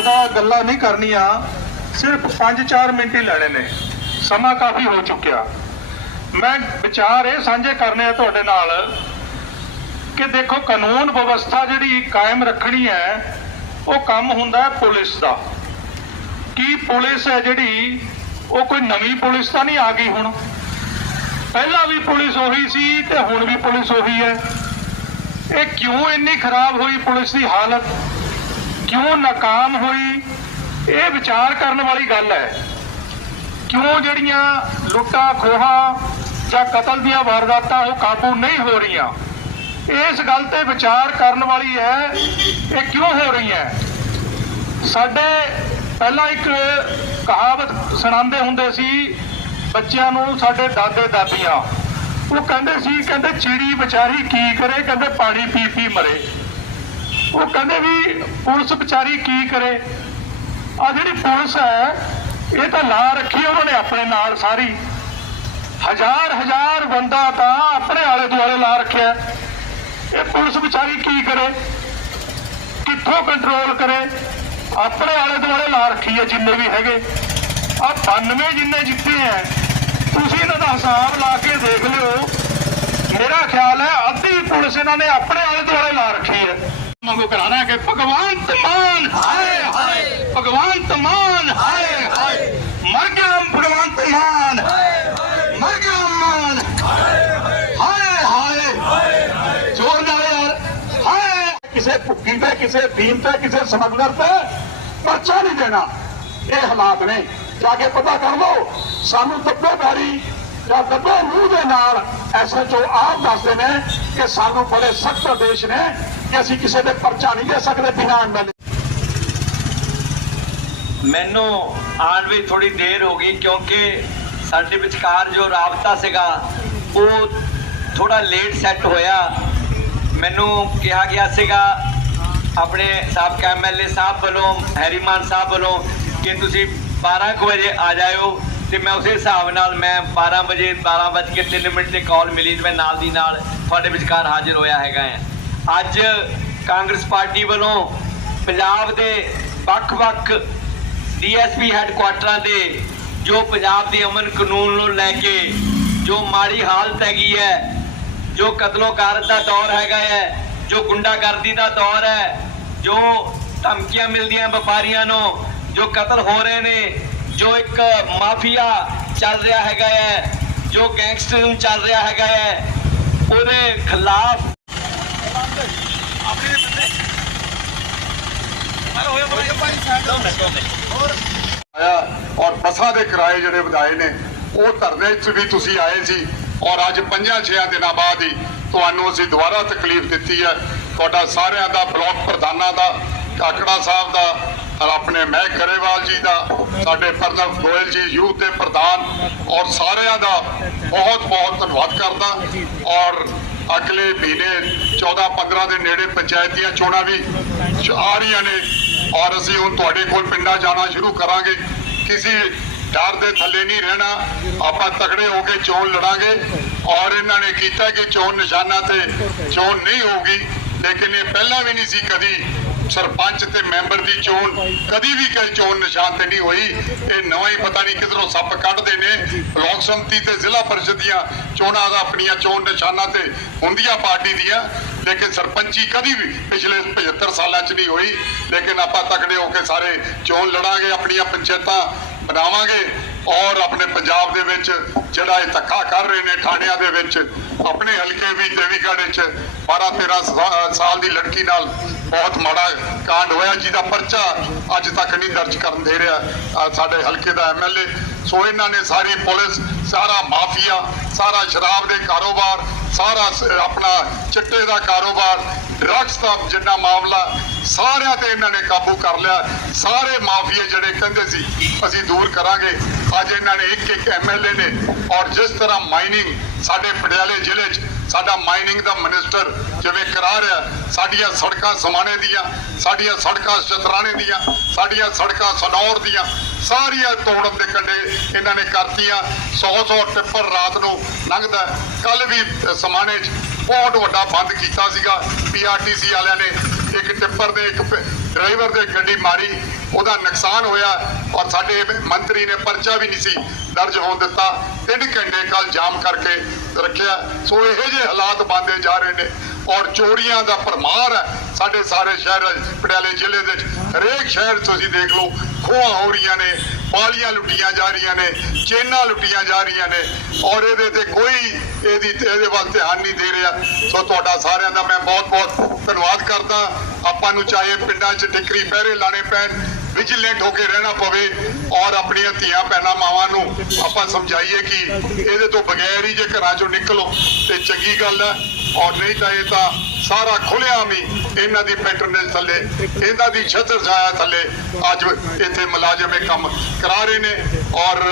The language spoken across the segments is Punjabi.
ਜ਼ਿਆਦਾ ਗੱਲਾਂ ਨਹੀਂ ਕਰਨੀਆਂ, ਸਿਰਫ 5-4 ਮਿੰਟ ਹੀ ਲੈਣੇ ਨੇ। ਸਮਾਂ ਕਾਫੀ ਹੋ ਚੁੱਕਿਆ। ਮੈਂ ਵਿਚਾਰ ਇਹ ਸਾਂਝੇ ਕਰਨੇ ਆ ਤੁਹਾਡੇ ਨਾਲ ਕਿ ਦੇਖੋ, ਕਾਨੂੰਨ ਵਿਵਸਥਾ ਜਿਹੜੀ ਕਾਇਮ ਰੱਖਣੀ ਹੈ, ਉਹ ਕੰਮ ਹੁੰਦਾ ਹੈ ਪੁਲਿਸ ਦਾ। ਕੀ ਪੁਲਿਸ ਹੈ ਜਿਹੜੀ, ਉਹ ਕੋਈ ਨਵੀਂ ਪੁਲਿਸ ਤਾਂ ਨਹੀਂ ਆ ਗਈ ਹੁਣ? ਪਹਿਲਾਂ ਵੀ ਪੁਲਿਸ ਉਹੀ ਸੀ ਤੇ ਹੁਣ ਵੀ ਪੁਲਿਸ ਉਹੀ ਹੈ। ਇਹ ਕਿਉਂ ਇੰਨੀ ਖਰਾਬ ਹੋਈ ਪੁਲਿਸ ਦੀ ਹਾਲਤ? ਕਿਉਂ ਨਾਕਾਮ ਹੋਈ? ਇਹ ਵਿਚਾਰ ਕਰਨ ਵਾਲੀ ਗੱਲ ਹੈ। ਕਿਉਂ ਜਿਹੜੀਆਂ ਲੁੱਟਾਂ, ਖੋਹਾਂ ਜਾਂ ਕਤਲ ਦੀਆਂ ਵਾਰਦਾਤਾਂ ਉਹ ਕਾਬੂ ਨਹੀਂ ਹੋ ਰਹੀਆਂ? ਇਸ ਗੱਲ ਤੇ ਵਿਚਾਰ ਕਰਨ ਵਾਲੀ ਹੈ, ਇਹ ਕਿਉਂ ਹੋ ਰਹੀਆਂ ਸਾਡੇ ਪਹਿਲਾਂ ਇੱਕ ਕਹਾਵਤ ਸੁਣਾਉਂਦੇ ਹੁੰਦੇ ਸੀ, ਬੱਚਿਆਂ ਨੂੰ ਸਾਡੇ ਦਾਦੇ ਦਾਦੀਆਂ। ਉਹ ਕਹਿੰਦੇ ਸੀ, ਕਹਿੰਦੇ ਚਿੜੀ ਵਿਚਾਰੀ ਕੀ ਕਰੇ? ਕਹਿੰਦੇ ਪਾਣੀ ਪੀ ਪੀ ਮਰੇ। ਉਹ ਕਹਿੰਦੇ ਵੀ ਪੁਲਿਸ ਵਿਚਾਰੀ ਕੀ ਕਰੇ? ਆ ਜਿਹੜੀ ਪੁਲਿਸ ਹੈ, ਇਹ ਤਾਂ ਲਾ ਰੱਖੀ ਉਹਨਾਂ ਨੇ ਆਪਣੇ ਨਾਲ ਸਾਰੀ। ਹਜ਼ਾਰ ਹਜ਼ਾਰ ਬੰਦਾ ਤਾਂ ਆਪਣੇ ਆਲੇ ਦੁਆਲੇ ਲਾ ਰੱਖਿਆ। ਇਹ ਪੁਲਿਸ ਵਿਚਾਰੀ ਕੀ ਕਰੇ? ਕਿੱਥੋਂ ਕੰਟਰੋਲ ਕਰੇ? ਆਪਣੇ ਆਲੇ ਦੁਆਲੇ ਲਾ ਰੱਖੀ ਹੈ ਜਿੰਨੇ ਵੀ ਹੈਗੇ। ਆ 92 ਜਿੰਨੇ ਜਿੱਤੇ ਹੈ ਤੁਸੀਂ ਇਹਨਾਂ ਦਾ ਹਿਸਾਬ ਲਾ ਕੇ ਦੇਖ ਲਿਓ। ਮੇਰਾ ਖਿਆਲ ਹੈ ਅੱਧੀ ਪੁਲਿਸ ਇਹਨਾਂ ਨੇ ਆਪਣੇ ਆਲੇ ਦੁਆਲੇ ਲਾ ਰੱਖੀ ਹੈ। ਮੰਗੋ ਕਰਾਣਾ ਕਿ ਭਗਵਾਨ ਤਮਾਨ ਹਾਏ ਹਾਏ, ਭਗਵਾਨ ਤਮਾਨ ਹਾਏ ਹਾਏ। ਮਰ ਗਿਆ ਭਗਵਾਨ ਤਮਾਨ ਮਰ ਗਿਆ ਮਾਨ। ਹਾਏ ਹਾਏ। ਜ਼ੋਰ ਨਾਲ ਯਾਰ। ਹਾਏ, ਕਿਸੇ ਭੁੱਖੀ ਤੇ, ਕਿਸੇ ਬੀਮ ਤੇ, ਕਿਸੇ ਸਮਗਲਰ ਤੇ ਪਰਚਾ ਨਹੀਂ ਦੇਣਾ। ਇਹ ਹਾਲਾਤ ਨੇ। ਜਾ ਕੇ ਪਤਾ ਕਰ ਲਓ, ਸਾਨੂੰ ਦੱਬੇਦਾਰੀ ਜਾਂ ਦੱਬੇ ਮੂੰਹ ਦੇ ਨਾਲ ਐਸਐਚਓ ਆਪ ਦੱਸਦੇ ਨੇ ਕਿ ਸਾਨੂੰ ਬੜੇ ਸਖਤ ਆਦੇਸ਼ ਨੇ ਕਿ ਅਸੀਂ ਕਿਸੇ ਦੇ ਪਰਚਾ ਨਹੀਂ ਦੇ ਸਕਦੇ, ਬਿਨਾਂ ਐਮਐਲਏ ਮੈਨੂੰ ਆਉਣ ਵਿੱਚ ਥੋੜੀ ਦੇਰ ਹੋ ਗਈ ਕਿਉਂਕਿ ਸਾਡੇ ਵਿਚਕਾਰ ਜੋ ਰਾਬਤਾ ਸੀਗਾ, ਉਹ ਥੋੜਾ ਲੇਟ ਸੈੱਟ ਹੋਇਆ। ਮੈਨੂੰ ਕਿਹਾ ਗਿਆ ਸੀਗਾ, ਆਪਣੇ ਸਾਬਕਾ ਐਮਐਲਏ ਸਾਹਿਬ ਵੱਲੋਂ, ਹੈਰੀਮਾਨ ਸਾਹਿਬ ਵੱਲੋਂ ਕਿ ਤੁਸੀਂ 12 ਕੁ ਵਜੇ ਆ ਜਾਇਓ। ਤੇ ਮੈਂ ਉਸੇ ਹਿਸਾਬ ਨਾਲ ਮੈਂ 12 ਵਜੇ 12 ਵੱਜ ਕੇ 3 ਮਿੰਟ ਤੇ ਕਾਲ ਮਿਲੀ ਤੇ ਮੈਂ ਨਾਲ ਦੀ ਨਾਲ ਤੁਹਾਡੇ ਵਿਚਕਾਰ ਹਾਜ਼ਰ ਹੋਇਆ ਹੈਗਾ ਹੈ। ਅੱਜ ਕਾਂਗਰਸ ਪਾਰਟੀ ਵੱਲੋਂ ਪੰਜਾਬ ਦੇ ਵੱਖ-ਵੱਖ ਡੀਐਸਪੀ ਹੈੱਡਕੁਆਟਰਾਂ ਦੇ ਜੋ ਪੰਜਾਬ ਦੇ ਅਮਨ ਕਾਨੂੰਨ ਨੂੰ ਲੈ ਕੇ ਜੋ ਮਾੜੀ ਹਾਲਤ ਹੈਗੀ ਹੈ, ਜੋ ਕਤਲੋਗਾਰਤ ਦਾ ਦੌਰ ਹੈਗਾ ਹੈ, ਜੋ ਗੁੰਡਾਗਰਦੀ ਦਾ ਦੌਰ ਹੈ, ਜੋ ਧਮਕੀਆਂ ਮਿਲਦੀਆਂ ਵਪਾਰੀਆਂ ਨੂੰ, ਜੋ ਕਤਲ ਹੋ ਰਹੇ ਨੇ ਜੋ ਇੱਕ ਮਾਫੀਆ ਚੱਲ ਰਿਹਾ ਹੈਗਾ ਹੈ ਜੋ ਗੈਂਗਸਟਰਿਜ਼ਮ ਚੱਲ ਰਿਹਾ ਹੈਗਾ ਹੈ ਉਹਦੇ ਖਿਲਾਫ ਆਇਆ ਔਰ ਬੱਸਾਂ ਦੇ ਕਿਰਾਏ ਜਿਹੜੇ ਵਧਾਏ ਨੇ ਉਹ ਧਰਨੇ 'ਚ ਵੀ ਤੁਸੀਂ ਆਏ ਸੀ ਔਰ ਅੱਜ ਪੰਜਾਂ ਛੇਆਂ ਦਿਨਾਂ ਬਾਅਦ ਹੀ ਤੁਹਾਨੂੰ ਅਸੀਂ ਦੁਬਾਰਾ ਤਕਲੀਫ ਦਿੱਤੀ ਹੈ। ਤੁਹਾਡਾ ਸਾਰਿਆਂ ਦਾ ਬਲਾਕ ਪ੍ਰਧਾਨਾਂ ਦਾ ਕਾਕੜਾ ਸਾਹਿਬ ਦਾ ਆਪਣੇ ਮਹਿਕ ਗਰੇਵਾਲ ਜੀ ਦਾ, ਸਾਡੇ ਪ੍ਰਨਵ ਗੋਇਲ ਜੀ, ਯੂਥ ਦੇ ਪ੍ਰਧਾਨ ਔਰ ਸਾਰਿਆਂ ਦਾ ਬਹੁਤ ਬਹੁਤ ਧੰਨਵਾਦ ਕਰਦਾ। ਔਰ ਅਗਲੇ ਮਹੀਨੇ 14 15 ਦੇ ਨੇੜੇ ਪੰਚਾਇਤ ਦੀਆਂ ਚੋਣਾਂ ਵੀ ਆ ਰਹੀਆਂ ਨੇ ਔਰ ਅਸੀਂ ਹੁਣ ਤੁਹਾਡੇ ਕੋਲ ਪਿੰਡਾਂ ਜਾਣਾ ਸ਼ੁਰੂ ਕਰਾਂਗੇ। ਕਿਸੇ ਡਰ ਦੇ ਥੱਲੇ ਨਹੀਂ ਰਹਿਣਾ। ਆਪਾਂ ਤਕੜੇ ਹੋ ਕੇ ਚੋਣ ਲੜਾਂਗੇ ਔਰ ਇਹਨਾਂ ਨੇ ਕੀਤਾ ਕਿ ਚੋਣ ਨਿਸ਼ਾਨਾ ਤੇ ਚੋਣ ਨਹੀਂ ਹੋਊਗੀ। ਲੇਕਿਨ ਇਹ ਪਹਿਲਾਂ ਵੀ ਨਹੀਂ ਸੀ ਕਦੀ ਸਰਪੰਚ ਤੇ ਮੈਂਬਰ ਦੀ ਚੋਣ ਕਦੀ ਵੀ ਕੋਈ ਚੋਣ ਨਿਸ਼ਾਨ ਤੇ ਨਹੀਂ ਹੋਈ। ਇਹ ਨਵਾਂ ਹੀ ਪਤਾ ਨਹੀਂ ਕਿਧਰੋਂ ਸੱਪ ਕੱਢਦੇ ਨੇ। ਬਲਾਕ ਸੰਮਤੀ ਤੇ ਜ਼ਿਲ੍ਹਾ ਪਰਿਸ਼ਦ ਦੀਆਂ ਚੋਣਾਂ ਦਾ ਆਪਣੀਆਂ ਚੋਣ ਨਿਸ਼ਾਨਾਂ ਤੇ ਹੁੰਦੀਆਂ ਪਾਰਟੀ ਦੀਆਂ। ਲੇਕਿਨ ਸਰਪੰਚੀ ਕਦੀ ਵੀ ਪਿਛਲੇ 75 ਸਾਲਾਂ 'ਚ ਨਹੀਂ ਹੋਈ। ਲੇਕਿਨ ਆਪਾਂ ਤਕੜੇ ਹੋ ਕੇ ਸਾਰੇ ਚੋਣ ਲੜਾਂਗੇ, ਆਪਣੀਆਂ ਪੰਚਾਇਤਾਂ ਬਣਾਵਾਂਗੇ ਔਰ ਆਪਣੇ ਪੰਜਾਬ ਦੇ ਵਿੱਚ ਜਿਹੜਾ ਇਹ ਧੱਕਾ ਕਰ ਰਹੇ ਨੇ ਥਾਣਿਆਂ ਦੇ ਵਿੱਚ, ਆਪਣੇ ਹਲਕੇ ਵੀ ਦੇਵੀਗੜ੍ਹ ਵਿੱਚ 12 13 ਸਾਲ ਦੀ ਲੜਕੀ ਨਾਲ ਬਹੁਤ ਮਾੜਾ ਕਾਂਡ ਹੋਇਆ, ਜਿਹਦਾ ਪਰਚਾ ਅੱਜ ਤੱਕ ਨਹੀਂ ਦਰਜ ਕਰਨ ਦੇ ਰਿਹਾ ਸਾਡੇ ਹਲਕੇ ਦਾ ਐਮਐਲਏ ਸੋ ਇਹਨਾਂ ਨੇ ਸਾਰੀ ਪੁਲਿਸ, ਸਾਰਾ ਮਾਫੀਆ, ਸਾਰਾ ਸ਼ਰਾਬ ਦੇ ਕਾਰੋਬਾਰ, ਸਾਰਾ ਆਪਣਾ ਚਿੱਟੇ ਦਾ ਕਾਰੋਬਾਰ, ਡਰੱਗਸ ਦਾ ਜਿੰਨਾ ਮਾਮਲਾ, ਸਾਰਿਆਂ ਤੇ ਇਹਨਾਂ ਨੇ ਕਾਬੂ ਕਰ ਲਿਆ। ਸਾਰੇ ਮਾਫੀਏ ਜਿਹੜੇ ਕਹਿੰਦੇ ਸੀ, ਅਸੀਂ ਦੂਰ ਕਰਾਂਗੇ। ਅੱਜ ਇਹਨਾਂ ਨੇ ਇੱਕ ਇੱਕ ਐਮਐਲਏ ਨੇ ਔਰ ਜਿਸ ਤਰ੍ਹਾਂ ਮਾਈਨਿੰਗ ਸਾਡੇ ਪਟਿਆਲੇ ਜ਼ਿਲ੍ਹੇ 'ਚ, ਸਾਡਾ ਮਾਈਨਿੰਗ ਦਾ ਮਿਨਿਸਟਰ ਜਿਵੇਂ ਕਰਾ ਰਿਹਾ, ਸਾਡੀਆਂ ਸੜਕਾਂ ਸਮਾਣੇ ਦੀਆਂ, ਸਾਡੀਆਂ ਸੜਕਾਂ ਸ਼ਤਰਾਣੇ ਦੀਆਂ, ਸਾਡੀਆਂ ਸੜਕਾਂ ਸਨੌਰ ਦੀਆਂ, ਸਾਰੀਆਂ ਤੋੜਨ ਦੇ ਕੰਡੇ ਇਹਨਾਂ ਨੇ ਕਰਤੀਆਂ। 100-100 ਟਿੱਪਰ ਰਾਤ ਨੂੰ ਲੰਘਦਾ। ਕੱਲ ਵੀ ਸਮਾਣੇ 'ਚ ਬਹੁਤ ਵੱਡਾ ਬੰਦ ਕੀਤਾ ਸੀਗਾ। ਪੀਆਰਟੀਸੀ ਵਾਲਿਆਂ ਨੇ ਇੱਕ ਟਿੱਪਰ ਦੇ, ਇੱਕ ਡਰਾਈਵਰ ਦੇ ਗੱਡੀ ਮਾਰੀ। ਉਹਦਾ ਨੁਕਸਾਨ ਹੋਇਆ ਔਰ ਸਾਡੇ ਮੰਤਰੀ ਨੇ ਪਰਚਾ ਵੀ ਨਹੀਂ ਸੀ ਦਰਜ ਹੋਣ ਦਿੱਤਾ। ਤਿੰਨ ਘੰਟੇ ਕੱਲ ਜਾਮ ਕਰਕੇ ਰੱਖਿਆ। ਸੋ ਇਹੋ ਜਿਹੇ ਹਾਲਾਤ ਬਣਦੇ ਜਾ ਰਹੇ ਨੇ ਔਰ ਚੋਰੀਆਂ ਦਾ ਭਰਮਾਰ ਹੈ ਸਾਡੇ ਸਾਰੇ ਸ਼ਹਿਰ, ਪਟਿਆਲੇ ਜ਼ਿਲ੍ਹੇ ਦੇ ਹਰੇਕ ਸ਼ਹਿਰ ਤੁਸੀਂ ਦੇਖ ਲਓ, ਖੋਹਾਂ ਹੋ ਰਹੀਆਂ ਨੇ ਪਾਲੀਆਂ ਲੁੱਟੀਆਂ ਜਾ ਰਹੀਆਂ ਨੇ, ਚੇਨਾਂ ਲੁੱਟੀਆਂ ਜਾ ਰਹੀਆਂ ਨੇ ਔਰ ਇਹਦੇ ਤੇ ਕੋਈ ਇਹਦੀ ਇਹਦੇ ਵੱਲ ਧਿਆਨ ਨਹੀਂ ਦੇ ਰਿਹਾ। ਸੋ ਤੁਹਾਡਾ ਸਾਰਿਆਂ ਦਾ ਮੈਂ ਬਹੁਤ ਬਹੁਤ ਧੰਨਵਾਦ ਕਰਦਾ। ਆਪਾਂ ਨੂੰ ਚਾਹੇ ਪਿੰਡਾਂ 'ਚ ਟਿਕਰੀ ਪਹਿਰੇ ਲਾਣੇ ਪੈਣ ਵਿਜੀਲੈਂਟ ਹੋ ਕੇ ਰਹਿਣਾ ਪਵੇ ਔਰ ਆਪਣੀਆਂ ਧੀਆਂ ਭੈਣਾਂ ਮਾਵਾਂ ਨੂੰ ਆਪਾਂ ਸਮਝਾਈਏ ਕਿ ਇਹਦੇ ਤੋਂ ਬਗੈਰ ਹੀ ਜੇ ਘਰਾਂ 'ਚੋਂ ਨਿਕਲੋ, ਤੇ ਚੰਗੀ ਗੱਲ ਹੈ। ਔਰ ਨਹੀਂ ਤਾਂ ਇਹ ਤਾਂ ਸਾਰਾ ਖੁੱਲਿਆ ਵੀ ਇਹਨਾਂ ਦੀ ਪੈਟਰਨੇਜ ਥੱਲੇ, ਇਹਨਾਂ ਦੀ ਛਤਰ ਛਾਇਆ ਥੱਲੇ ਅੱਜ ਇੱਥੇ ਮੁਲਾਜ਼ਮ ਇਹ ਕੰਮ ਕਰਾ ਰਹੇ ਨੇ। ਔਰ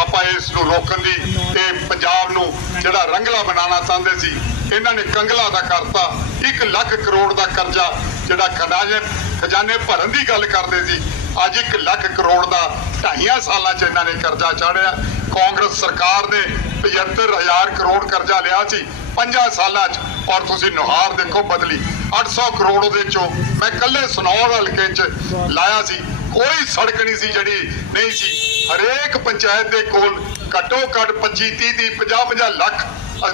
ਆਪਾਂ ਇਸ ਨੂੰ ਰੋਕਣ ਦੀ ਤੇ ਪੰਜਾਬ ਨੂੰ ਜਿਹੜਾ ਰੰਗਲਾ ਬਣਾਉਣਾ ਚਾਹੁੰਦੇ ਸੀ, ਇਹਨਾਂ ਨੇ ਕੰਗਲਾ ਦਾ ਕਰਤਾ 1 ਲੱਖ ਕਰੋੜ ਦਾ ਕਰਜ਼ਾ ਜਿਹੜਾ ਖਜ਼ਾਨੇ ਖਜ਼ਾਨੇ ਭਰਨ ਦੀ ਗੱਲ ਕਰਦੇ ਸੀ। ਅੱਜ 1 ਲੱਖ ਕਰੋੜ ਦਾ ਢਾਈਆਂ ਸਾਲਾਂ 'ਚ ਇਹਨਾਂ ਨੇ ਕਰਜ਼ਾ ਚਾੜਿਆ। ਕਾਂਗਰਸ ਸਰਕਾਰ ਨੇ 75000 ਕਰੋੜ ਕਰਜ਼ਾ ਲਿਆ ਸੀ ਪੰਜਾਂ ਸਾਲਾਂ 'ਚ। ਔਰ ਤੁਸੀਂ ਨੁਹਾਰ ਦੇਖੋ ਬਦਲੀ। 800 ਕਰੋੜ ਉਹਦੇ ਚੋਂ ਮੈਂ ਕੱਲੇ ਸਨੌਰ ਹਲਕੇ 'ਚ ਲਾਇਆ ਸੀ। ਕੋਈ ਸੜਕ ਨਹੀਂ ਸੀ ਜਿਹੜੀ, ਨਹੀਂ ਸੀ। ਹਰੇਕ ਪੰਚਾਇਤ ਦੇ ਕੋਲ ਘੱਟੋ ਘੱਟ 25 30 ਦੀ 50 50 ਲੱਖ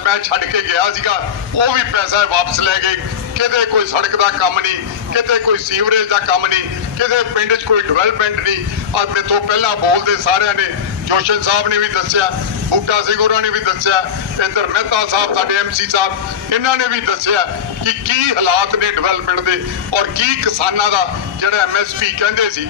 ਮੈਂ ਛੱਡ ਕੇ ਗਿਆ ਸੀਗਾ। ਉਹ ਵੀ ਪੈਸਾ ਵਾਪਸ ਲੈ ਗਏ। ਕਿਤੇ ਕੋਈ ਸੜਕ ਦਾ ਕੰਮ ਨਹੀਂ, ਕਿਤੇ ਕੋਈ ਸੀਵਰੇਜ ਦਾ ਕੰਮ ਨਹੀਂ, ਕਿਤੇ ਪਿੰਡ 'ਚ ਕੋਈ ਡਿਵੈਲਪਮੈਂਟ ਨਹੀਂ। ਅੱਜ ਮੇਰੇ ਤੋਂ ਪਹਿਲਾਂ ਬੋਲਦੇ ਸਾਰਿਆਂ ਨੇ, ਜੋਸ਼ਨ ਸਾਹਿਬ ਨੇ ਵੀ ਦੱਸਿਆ, ਬੂਟਾ ਸਿੰਘ ਹੋਰਾਂ ਨੇ ਵੀ ਦੱਸਿਆ, ਇੰਦਰ ਮਹਿਤਾ ਸਾਹਿਬ, ਸਾਡੇ ਐਮਸੀ ਸਾਹਿਬ, ਇਹਨਾਂ ਨੇ ਵੀ ਦੱਸਿਆ ਕਿ ਕੀ ਹਾਲਾਤ ਨੇ ਡਿਵੈਲਪਮੈਂਟ ਦੇ ਔਰ ਕੀ ਕਿਸਾਨਾਂ ਦਾ ਜਿਹੜਾ ਐਮਐਸਪੀ ਕਹਿੰਦੇ ਸੀ